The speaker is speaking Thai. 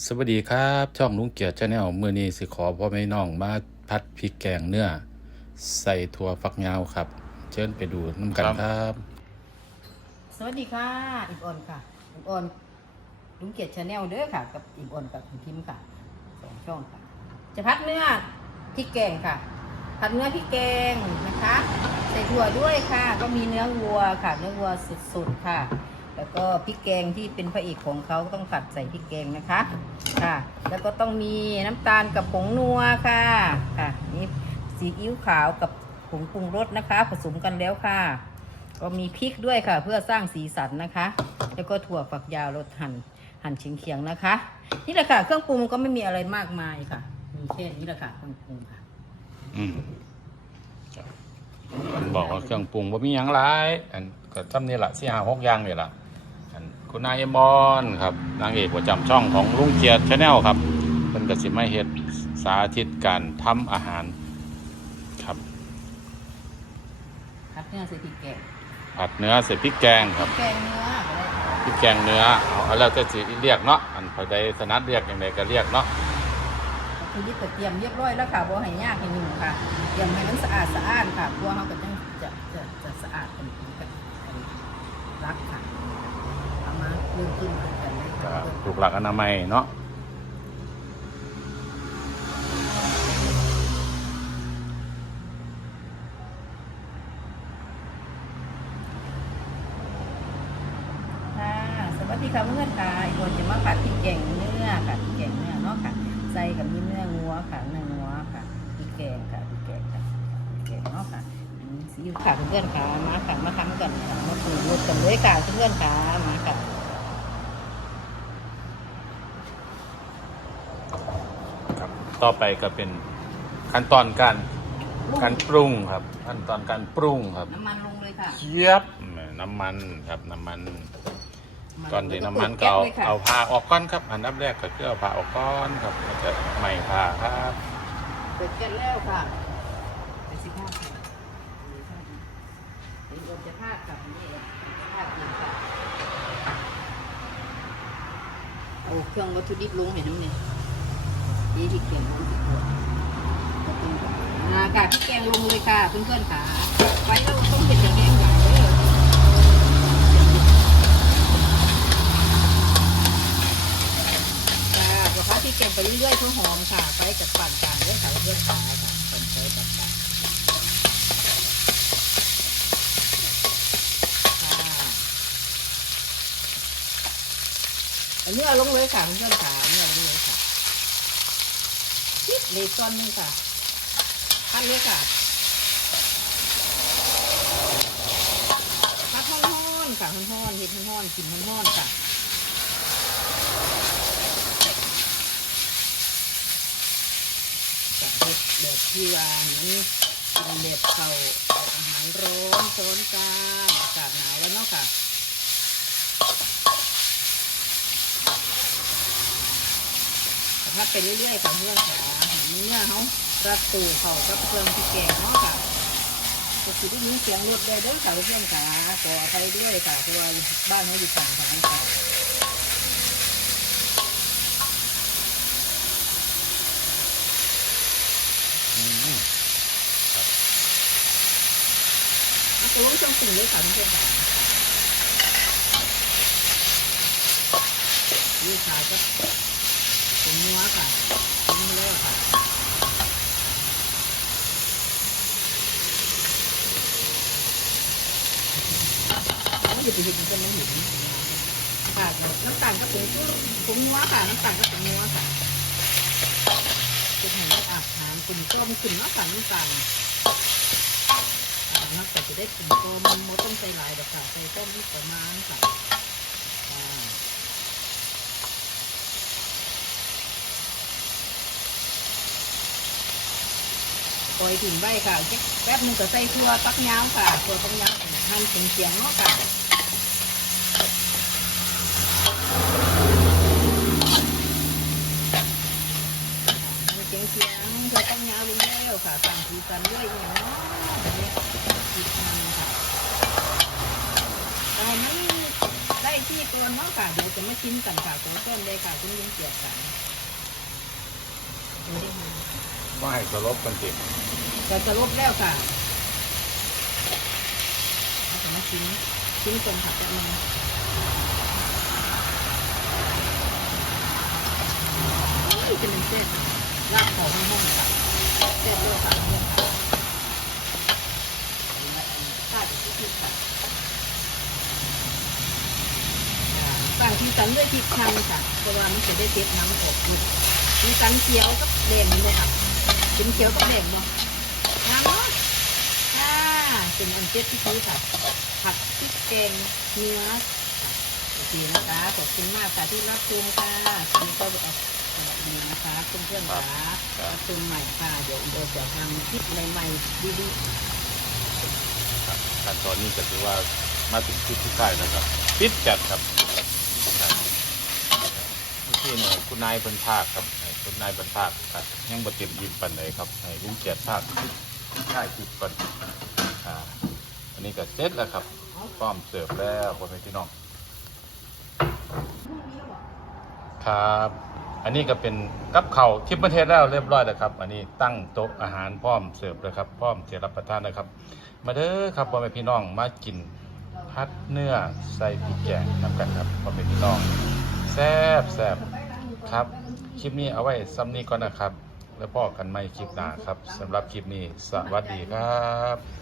สวัสดีครับ ช่องลุงเกียรติชาแนลมือนี้สิขอพ่อแม่น้องมาพัดพริกแกงเนื้อ ใส่ถั่วฝักยาวครับ เชิญไปดูน้ำกันครับ สวัสดีค่ะอิมออนค่ะอิมออนลุงเกียรติชาแนลเด้อค่ะ กับอิมออนกับคุณทิมค่ะสองช่องค่ะ จะพัดเนื้อพริกแกงค่ะ ผัดเนื้อพริกแกงนะคะ ใส่ถั่วด้วยค่ะ ก็มีเนื้อวัวค่ะ เนื้อวัวสุดๆค่ะ แล้วก็พริกแกงที่เป็นพระเอกของเขาต้องผัดใส่พริกแกงนะคะค่ะ แล้วก็ต้องมีน้ำตาลกับผงนัวค่ะค่ะนี่ซีอิ๊วขาวกับผงปรุงรสนะคะ ผสมกันแล้วค่ะ ก็มีพริกด้วยค่ะ เพื่อสร้างสีสันนะคะ แล้วก็ถั่วฝักยาวรสหั่นหั่นเฉียงๆนะคะ นี่แหละค่ะ เครื่องปรุงก็ไม่มีอะไรมากมายค่ะมีแค่นี้แหละค่ะเครื่องปรุงค่ะอืมบอกว่าเครื่องปรุงว่ามีหยังหลายอันก็ทำนี่แหละสี่ห้าหกอย่างนี่แหละ คุณนายเอมอนครับนางเอกประจำช่องของลุงเกียรติชาแนลครับเป็นกสิมาเฮ็ดสาธิตการทำอาหารครับผัดเนื้อใส่พริกแกงผัดเนื้อใส่พริกแกงครับแกงเนื้อก็ได้พริกแกงเนื้อเอาแล้วจะสิเรียกเนาะอันพอใดสนัดเรียกอย่างใดก็เรียกเนาะคือที่เตรียมเรียบร้อยแล้วค่ะบ่ให้ยากให้ยุ่งค่ะเตรียมให้มันสะอาดสะอ้านค่ะตัวเขาก็จะจะจะจะสะอาดกันกันกันรักค่ะ เอามาเริ่มขึ้นกันเลยก็ค่ะถูกหลักอนามัยเนาะค่ะสวัสดีค่ะเพื่อนค่ะอีกคนจะมาผัดพริกแกงเนื้อค่ะพริกแกงเนื้อเนาะค่ะใส่กับมีเนื้องัวค่ะเนื้องัวค่ะพริกแกงค่ะพริกแกงค่ะพริกแกงเนาะค่ะอันนี้ซีอิ๊วค่ะเพื่อนๆค่ะมาค่ะมาทำกันค่ะมาปรุงรสกันเลยค่ะเพื่อนๆค่ะมาค่ะ ครับ ต่อไปก็เป็นขั้นตอนการการปรุงครับ ขั้นตอนการปรุงครับ น้ำมันลงเลยค่ะเจี๊ยบน้ำมันครับน้ำมันก่อนที่น้ำมันก็เอาปิดแก๊สลยค่ะเอาผ้าออกก้อนครับอันดับแรกก็คือเอาผ้าออกก้อนครับก็จะไม่ผ้าครับเปิดแก๊สแล้วค่ะไปสิบห้าค่ะเป็นคนจะพาดกับนี่พาดอีกค่ะเอาเครื่องวัตถุดิบลงเห็นน้ำเนี่ย นี่ที่เขียนลงที่ตัวอ่าค่ะที่แกงลงเลยค่ะเพื่อนๆค่ะไว้เราต้องเป็นอย่างนี้อย่างเด้อค่ะเดี๋ยวค่ะที่แกงไปเรื่อยๆเพื่อหอมค่ะ ไปกับปั่นกลางเรื่องค่ะเพื่อนๆค่ะปั่นไปปั่นกลางค่ะเอาเนื้อลงเลยค่ะเพื่อนๆค่ะเนื้อลงเลยค่ะ นิดเลยก้อนนึงค่ะพันเลยค่ะพัดห้อนๆค่ะห้อนๆเห็ดห้อนๆกินห้อนๆค่ะเห็ดแบบที่ว่ามันเป็นแบบเข่าอาหารร้อนโซนกลางอากาศหนาวแล้วเนาะค่ะ พัดไปเรื่อยๆค่ะเพื่อนค่ะเนื้อเขาปรัดตูเขากับเครื่องที่แกงเนาะค่ะก็คือได้ยินเสียงรถได้เด้อค่ะเพื่อนค่ะขออภัยด้วยค่ะเพราะว่าบ้านเขาอยู่ฝั่งทางนั้นค่ะตัวช่องสิ่งเลยค่ะเพื่อนๆค่ะนี่ค่ะก็ ผมนัวค่ะนี่แล้วค่ะไม่อยู่ไปเห็นกันไม่เห็นค่ะน้ำตาลก็ผงผงนัวค่ะน้ำตาลก็ผงนัวค่ะจะเห็นว่าอาบน้ำคุณต้มขึ้นเนาะค่ะน้ำตาลนักแต่จะได้กลิ่นต้มมดต้องใส่ลายดอกค่ะใส่ต้มที่ประมาณค่ะอ่าปล่ อยถึงใบค่ะแป๊บนึงก็ใส่ทั่วปักยาวค่ะทั่วปักยาวหั่นเฉียงๆเนาะค่ะหั่นเฉียงๆทั่วปักยาวลงแล้วค่ะสั่งทีกันด้วยอย่างเนาะแบบนี้ติดมันค่ะตอนนั้ได้ที่ตัวเนาะค่ะเดี๋ยวจะไม่ชิมกันค่ะของต้นเลยค่ะคุณลุงเกียรติค่ะดูดิค่ะ ว่าให้สลบกันติจะจะลบแล้วค่ะเอาถึงมาชิมชิมก่อนค่ะแป๊บนึงโอ้ยจะเป็นเส้นลาบของห้องค่ะเส้นด้วยค่ะห้องค่ะข้าวจะคิดค่ะอ่าสั่งที่สันด้วยพริกคันค่ะเพราะว่ามันจะได้เท็ดน้ำออกมีสันเขียวกับแดงนี่เลยค่ะ เป็นเขียวกับแดงเนาะงามเนาะอ่าเป็นอันเจ็ดที่ซื้อค่ะผัดพริกแกงเนื้อค่ะโอเคนะคะขอบคุณมากค่ะที่รับชมค่ะวันนี้ก็เอาสวัสดีนะคะเพื่อนๆค่ะรับชมใหม่ค่ะ เดี๋ยวเราจะทำคลิปใหม่ๆดีครับขั้นตอนนี้ก็ถือว่ามาถึงที่ที่ใต้แล้วครับปิดจัดครับครับเมื่อกี้เนี่คุณนายเป็นภาคครับ คุณนายป็นภาคครับยังบ่เต็มยิ้มปันเลยครับให้ลุงเกียรติภาคใช่คลิปก่อนอ่าอันนี้ก็เสร็จแล้วครับพร้อมเสิร์ฟแล้วพ่อแม่พี่น้อง ครับ อันนี้ก็เป็นกับเขาทิพย์ประเทศแล้วเรียบร้อยแล้วครับ อันนี้ตั้งโต๊ะอาหารพร้อมเสิร์ฟแล้วครับพร้อมเสียรับประทานนะครับ มาเด้อครับพ่อแม่พี่น้องมากินพัดเนื้อใส่พริกแกงน้ำกันครับพ่อแม่พี่น้องแซ่บแซ่บ ครับ คลิปนี้เอาไว้ซ้ำนี้ก่อนนะครับ แล้วพ่อกันไม่คลิปหน้าครับสำหรับคลิปนี้สวัสดีครับ